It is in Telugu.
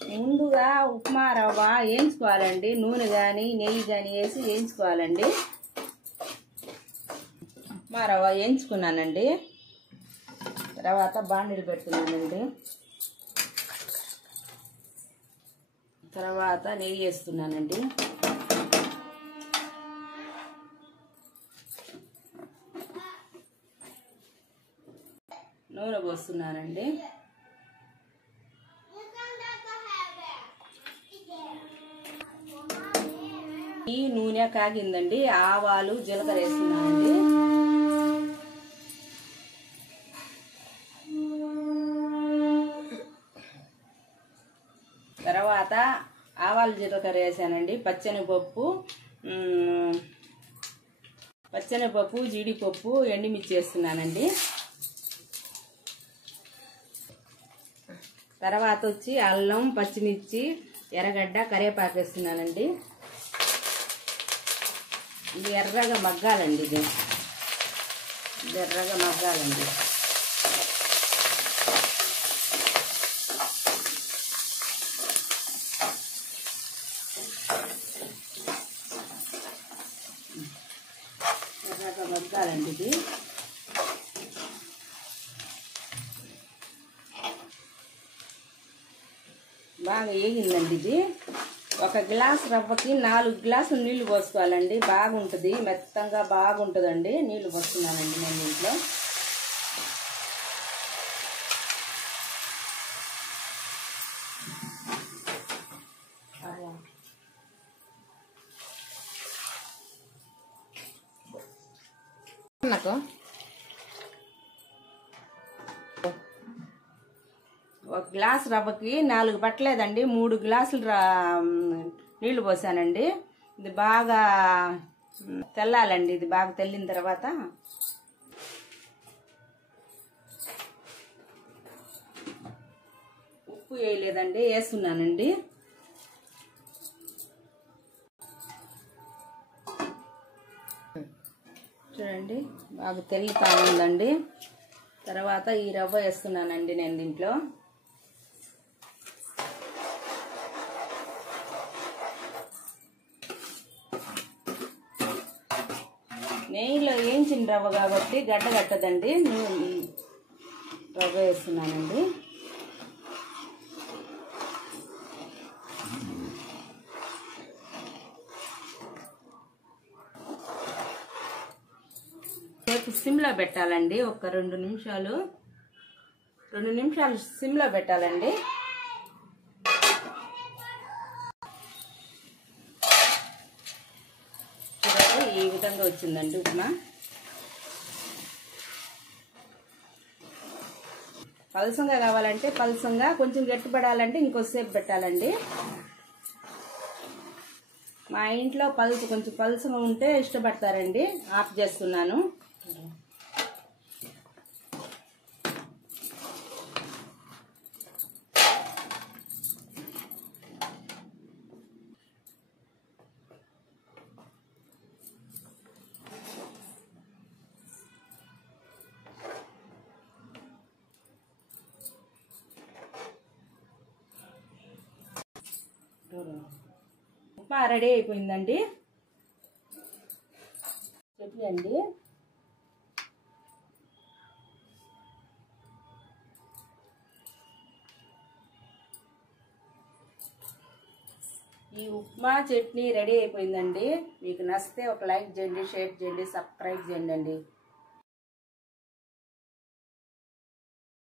ముందుగా ఉప్మా రవ్వ వేయించుకోవాలండి. నూనె కానీ నెయ్యి కానీ వేసి వేయించుకోవాలండి. ఉప్మా రవ్వ వేయించుకున్నానండి. తర్వాత బాండిలు పెడుతున్నానండి. తర్వాత నెయ్యి వేస్తున్నానండి. నూనె పోస్తున్నానండి. ఈ నూనె కాగిందండి. ఆవాలు జీలకర్ర వేస్తున్నానండి. తర్వాత ఆవాలు జీలకర్ర వేసానండి. పచ్చెనపప్పు జీడిపప్పు ఎండుమిర్చి వేస్తున్నానండి. తర్వాత వచ్చి అల్లం పచ్చిమిర్చి ఎర్రగడ్డ కరివేపాకు వేస్తున్నానండి. ఇది ఎర్రగా మగ్గాలండి. ఇది ఎర్రగా మగ్గాలండి. ఎర్రగా మగ్గాలండి. ఇది బాగా వేగిందండి. ఇది ఒక గ్లాస్ రవ్వకి 4 గ్లాసులు నీళ్లు పోసుకోవాలండి. బాగుంటుంది, మెత్తంగా బాగుంటుందండి. నీళ్లు పోస్తున్నానండి నేను దీంట్లో. నాకు ఒక గ్లాస్ రవ్వకి 4 పట్టలేదండి, 3 గ్లాసులు నీళ్లు పోసానండి. ఇది బాగా తెల్లాలండి. ఇది బాగా తెల్లిన తర్వాత ఉప్పు వేయలేదండి, వేస్తున్నానండి. చూడండి బాగా తెల్లుతా ఉందండి. తర్వాత ఈ రవ్వ వేస్తున్నానండి నేను దీంట్లో. నెయ్యిలో వేయించిన రవ్వ కాబట్టి గడ్డ కట్టదండి. రవ్వ వేస్తున్నానండి. సిమ్లో పెట్టాలండి. ఒక 2 నిమిషాలు సిమ్లో పెట్టాలండి. చూడండి ఈ విధంగా వచ్చిందండి ఉప్మా. పలసంగా కావాలంటే పలసంగా, కొంచెం గట్టిపడాలంటే ఇంకొద్దిసేపు పెట్టాలండి. మా ఇంట్లో కొంచెం పలసంగా ఉంటే ఇష్టపడతారండి. ఆఫ్ చేస్తున్నాను. ఉప్మా రెడీ అయిపోయిందండి. చెప్పండి. ఈ ఉప్మా చట్నీ రెడీ అయిపోయిందండి. మీకు నచ్చితే ఒక లైక్ చేయండి, షేర్ చేయండి, సబ్స్క్రైబ్ చేయండి.